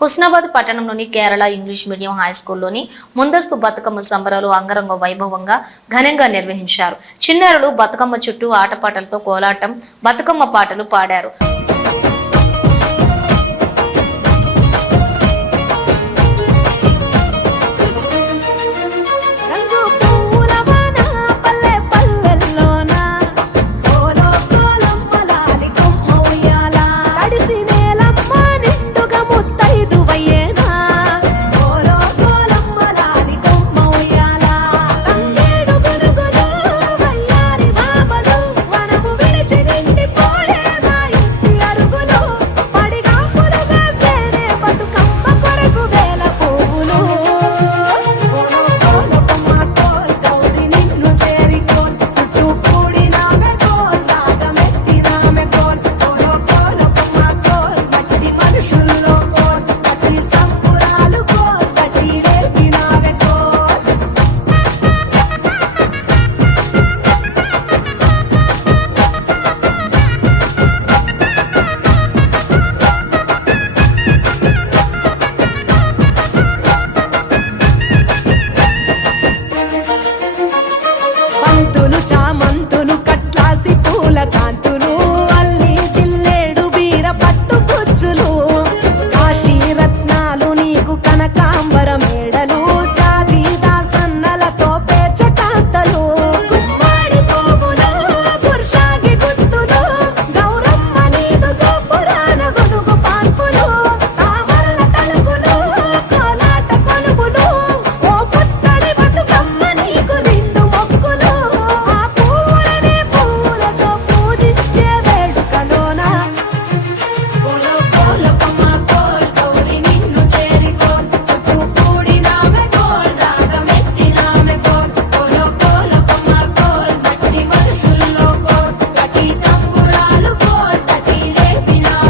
హుస్నాబాద్ పట్టణంలోని Kerala English medium high స్కూల్లోని ముందస్తు బతుకమ్మ సంబరాలు అంగరంగ వైభవంగా ఘనంగా నిర్వహించారు. చిన్నారులు బతుకమ్మ చుట్టూ ఆటపాటలతో కోలాటం, బతుకమ్మ పాటలు పాడారు. ఉయ్యాల తడిసి నేలమ్మ నిండుగా ముత్తైదువయ్యే